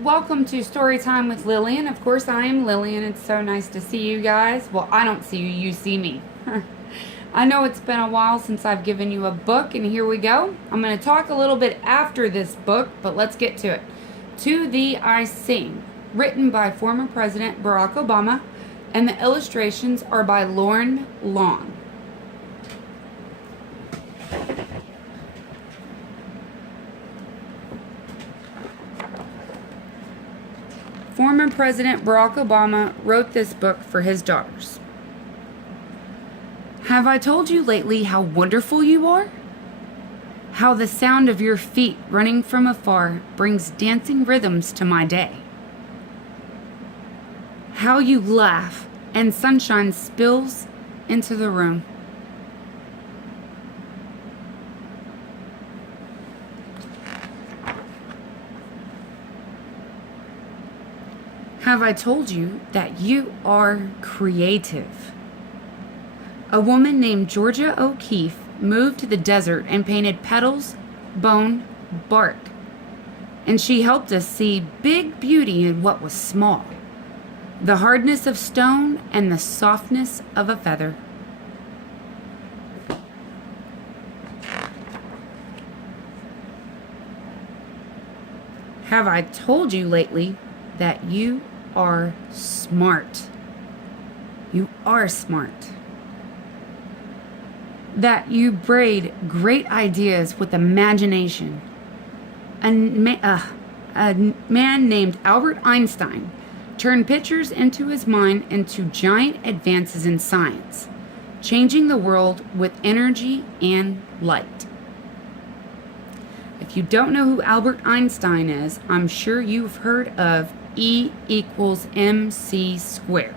Welcome to Storytime with Lillian. Of course, I am Lillian. It's so nice to see you guys. Well, I don't see you, you see me. I know it's been a while since I've given you a book, and here we go. I'm going to talk a little bit after this book, but let's get to it. To Thee I Sing, written by former President Barack Obama, and the illustrations are by Lauren Long. Former President Barack Obama wrote this book for his daughters. Have I told you lately how wonderful you are? How the sound of your feet running from afar brings dancing rhythms to my day. How you laugh and sunshine spills into the room. Have I told you that you are creative? A woman named Georgia O'Keeffe moved to the desert and painted petals, bone, bark. And she helped us see big beauty in what was small. The hardness of stone and the softness of a feather. Have I told you lately that you are smart? You are smart. That you braid great ideas with imagination. A man named Albert Einstein turned pictures into his mind into giant advances in science, changing the world with energy and light. If you don't know who Albert Einstein is, I'm sure you've heard of E equals MC squared.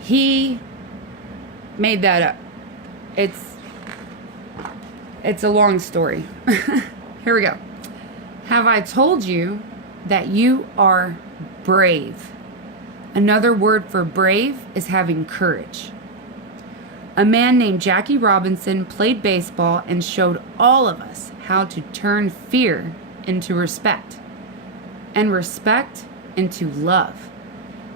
He made that up. It's a long story. Here we go. Have I told you that you are brave? Another word for brave is having courage. A man named Jackie Robinson played baseball and showed all of us how to turn fear into respect, and respect into love.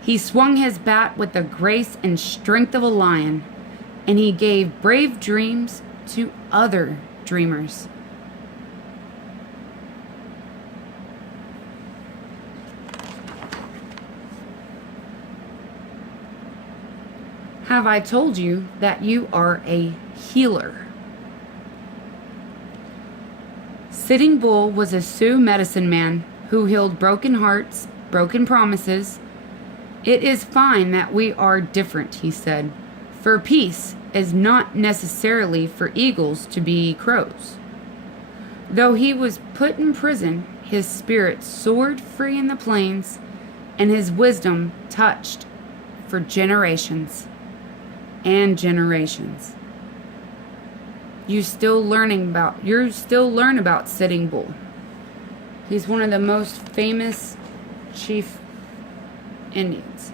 He swung his bat with the grace and strength of a lion, and he gave brave dreams to other dreamers. Have I told you that you are a healer? Sitting Bull was a Sioux medicine man who healed broken hearts, broken promises. It is fine that we are different, he said, for peace is not necessarily for eagles to be crows. Though he was put in prison, his spirit soared free in the plains, and his wisdom touched for generations and generations. You still learn about Sitting Bull. He's one of the most famous chief Indians.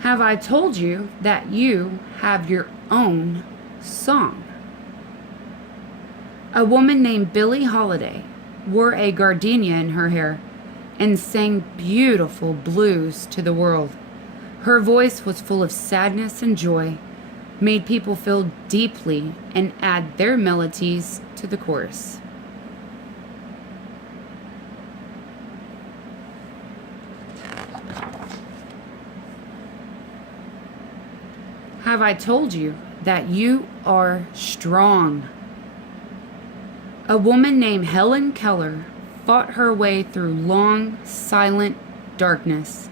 Have I told you that you have your own song? A woman named Billie Holiday wore a gardenia in her hair and sang beautiful blues to the world. Her voice was full of sadness and joy, made people feel deeply, and add their melodies to the chorus. Have I told you that you are strong? A woman named Helen Keller fought her way through long, silent darkness.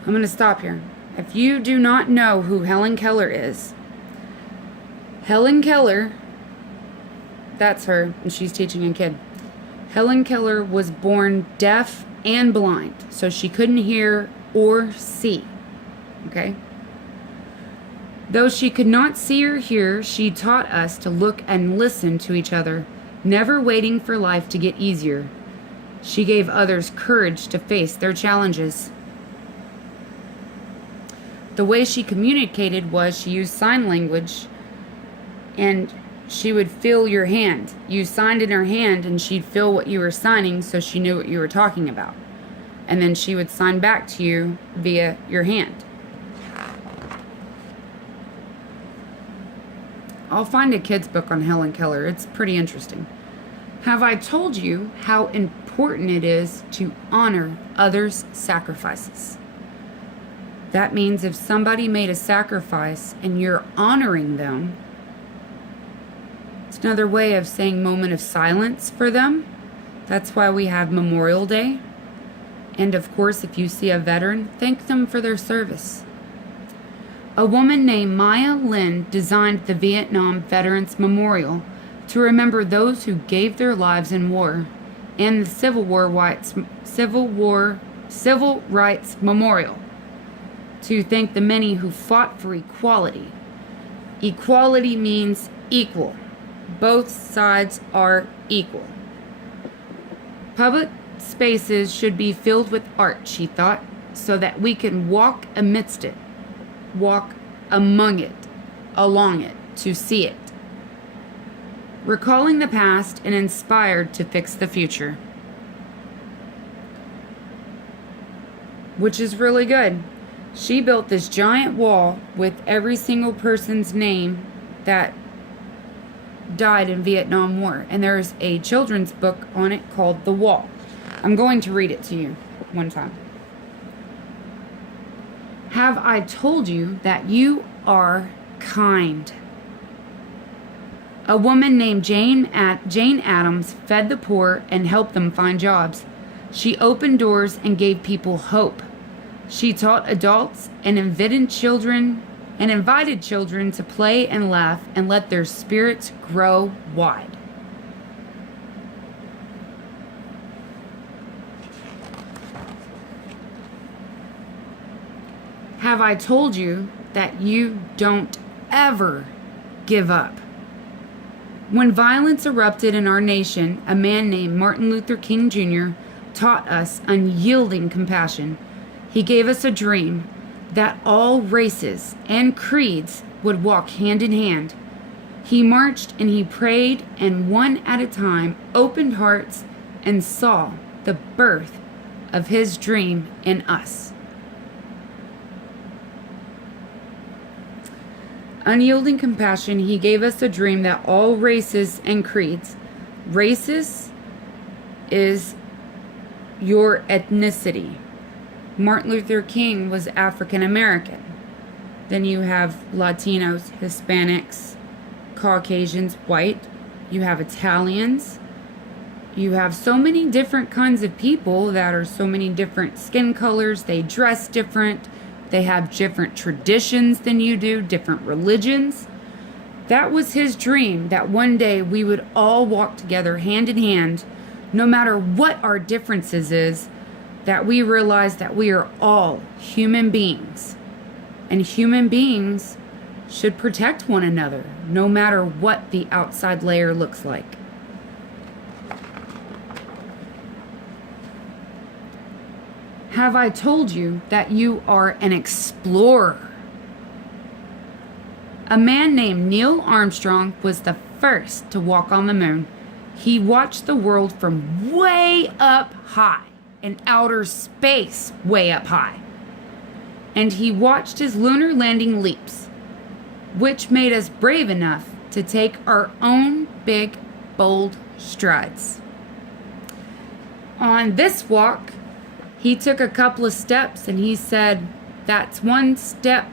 I'm going to stop here. If you do not know who Helen Keller is, Helen Keller, that's her, and she's teaching a kid. Helen Keller was born deaf and blind, so she couldn't hear or see. Okay? Though she could not see or hear, she taught us to look and listen to each other, never waiting for life to get easier. She gave others courage to face their challenges. The way she communicated was she used sign language, and she would feel your hand. You signed in her hand and she'd feel what you were signing, so she knew what you were talking about. And then she would sign back to you via your hand. I'll find a kid's book on Helen Keller. It's pretty interesting. Have I told you how important it is to honor others' sacrifices? That means if somebody made a sacrifice and you're honoring them, it's another way of saying moment of silence for them. That's why we have Memorial Day. And of course, if you see a veteran, thank them for their service. A woman named Maya Lin designed the Vietnam Veterans Memorial to remember those who gave their lives in war, and the Civil Rights Memorial to thank the many who fought for equality. Equality means equal. Both sides are equal. Public spaces should be filled with art, she thought, so that we can walk amidst it, walk among it, along it, to see it. Recalling the past and inspired to fix the future. Which is really good. She built this giant wall with every single person's name that died in Vietnam War. And there's a children's book on it called The Wall. I'm going to read it to you one time. Have I told you that you are kind? A woman named Jane Addams fed the poor and helped them find jobs. She opened doors and gave people hope. She taught adults and invited children to play and laugh and let their spirits grow wide. Have I told you that you don't ever give up? When violence erupted in our nation, a man named Martin Luther King Jr. taught us unyielding compassion. He gave us a dream that all races and creeds would walk hand in hand. He marched and he prayed, and one at a time opened hearts and saw the birth of his dream in us. Unyielding compassion, he gave us a dream that all races and creeds. Races is your ethnicity. Martin Luther King was African American. Then you have Latinos, Hispanics, Caucasians, white. You have Italians. You have so many different kinds of people that are so many different skin colors. They dress different. They have different traditions than you do, different religions. That was his dream, that one day we would all walk together hand in hand, no matter what our differences is, that we realize that we are all human beings. And human beings should protect one another, no matter what the outside layer looks like. Have I told you that you are an explorer? A man named Neil Armstrong was the first to walk on the moon. He watched the world from way up high, in outer space, way up high. And he watched his lunar landing leaps, which made us brave enough to take our own big, bold strides. On this walk, he took a couple of steps and he said, that's one step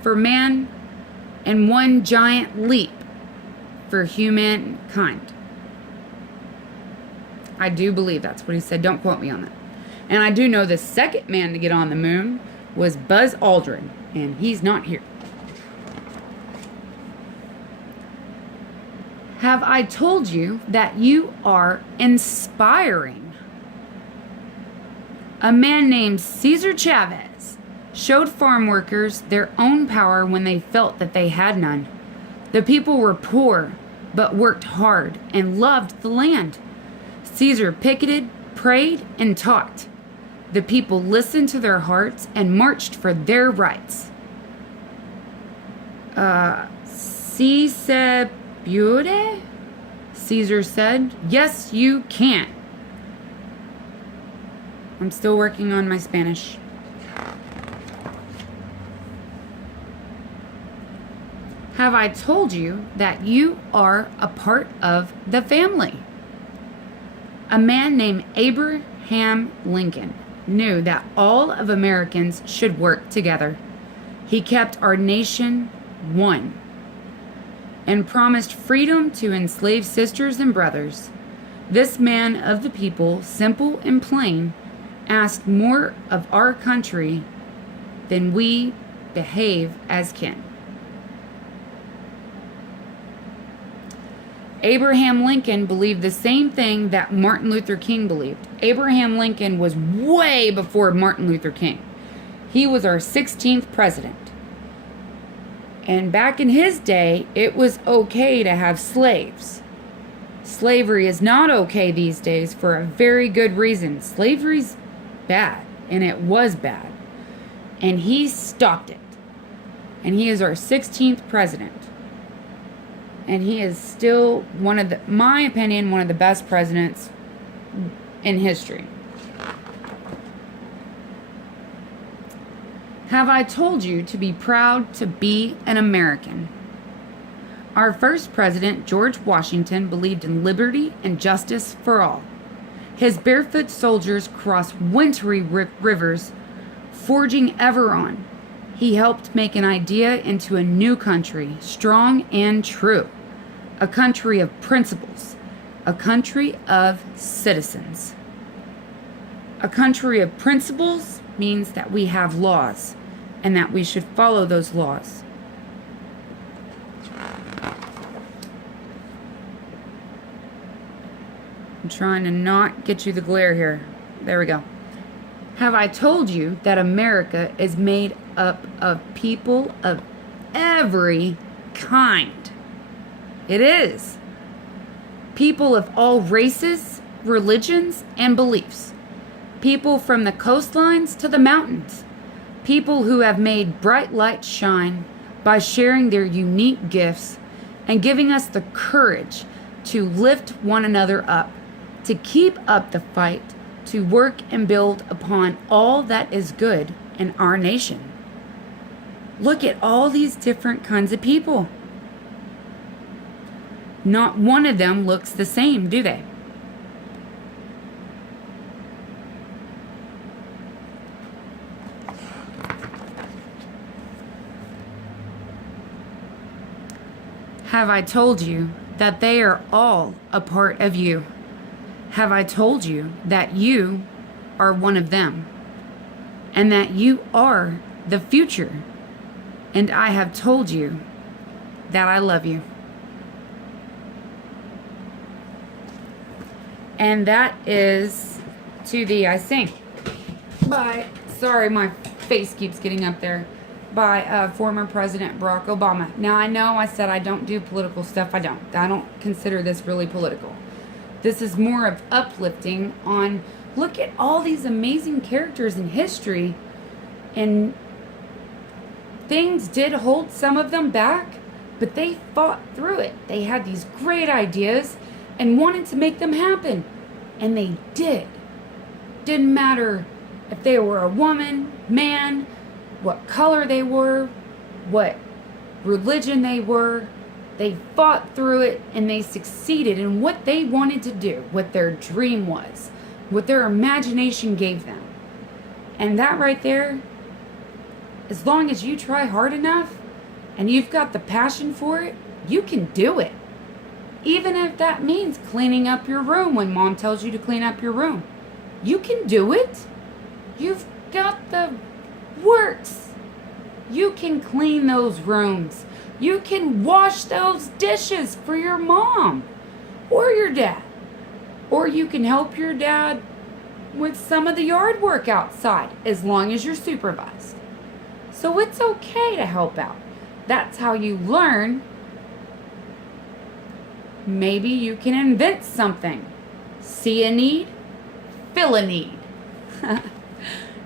for man and one giant leap for humankind. I do believe that's what he said. Don't quote me on that. And I do know the second man to get on the moon was Buzz Aldrin, and he's not here. Have I told you that you are inspiring? A man named Cesar Chavez showed farm workers their own power when they felt that they had none. The people were poor, but worked hard and loved the land. Caesar picketed, prayed, and taught. The people listened to their hearts and marched for their rights. puede? Caesar said. Yes, you can. I'm still working on my Spanish. Have I told you that you are a part of the family? A man named Abraham Lincoln knew that all of Americans should work together. He kept our nation one and promised freedom to enslaved sisters and brothers. This man of the people, simple and plain, asked more of our country than we behave as kin. Abraham Lincoln believed the same thing that Martin Luther King believed. Abraham Lincoln was way before Martin Luther King. He was our 16th president. And back in his day, it was okay to have slaves. Slavery is not okay these days for a very good reason. Slavery's bad, and it was bad. And he stopped it. And he is our 16th president. And he is still one of the, my opinion, one of the best presidents in history. Have I told you to be proud to be an American? Our first president, George Washington, believed in liberty and justice for all. His barefoot soldiers crossed wintry rivers, forging ever on. He helped make an idea into a new country, strong and true. A country of principles. A country of citizens. A country of principles means that we have laws and that we should follow those laws. I'm trying to not get you the glare here. There we go. Have I told you that America is made up of people of every kind? It is. People of all races, religions, and beliefs. People from the coastlines to the mountains. People who have made bright lights shine by sharing their unique gifts and giving us the courage to lift one another up, to keep up the fight, to work and build upon all that is good in our nation. Look at all these different kinds of people. Not one of them looks the same, do they? Have I told you that they are all a part of you? Have I told you that you are one of them and that you are the future? And I have told you that I love you. And that is To Thee I Sing by, sorry, my face keeps getting up there, by former President Barack Obama. Now, I know I said I don't do political stuff. I don't consider this really political. This is more of uplifting on, look at all these amazing characters in history, and things did hold some of them back, but they fought through it. They had these great ideas and wanted to make them happen, and they did. Didn't matter if they were a woman, man, what color they were, what religion they were. They fought through it, and they succeeded in what they wanted to do, what their dream was, what their imagination gave them. And that right there, as long as you try hard enough and you've got the passion for it, you can do it. Even if that means cleaning up your room when mom tells you to clean up your room. You can do it. You've got the works. You can clean those rooms. You can wash those dishes for your mom or your dad. Or you can help your dad with some of the yard work outside, as long as you're supervised. So it's okay to help out. That's how you learn. Maybe you can invent something. See a need, fill a need.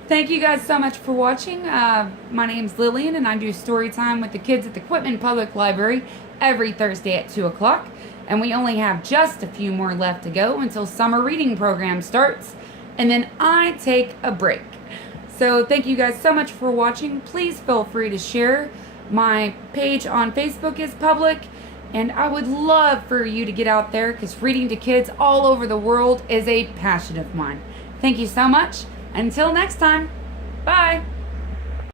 Thank you guys so much for watching. My name's Lillian, and I do story time with the kids at the Quitman Public Library every Thursday at 2 o'clock. And we only have just a few more left to go until summer reading program starts. And then I take a break. So thank you guys so much for watching. Please feel free to share. My page on Facebook is public. And I would love for you to get out there because reading to kids all over the world is a passion of mine. Thank you so much. Until next time. Bye.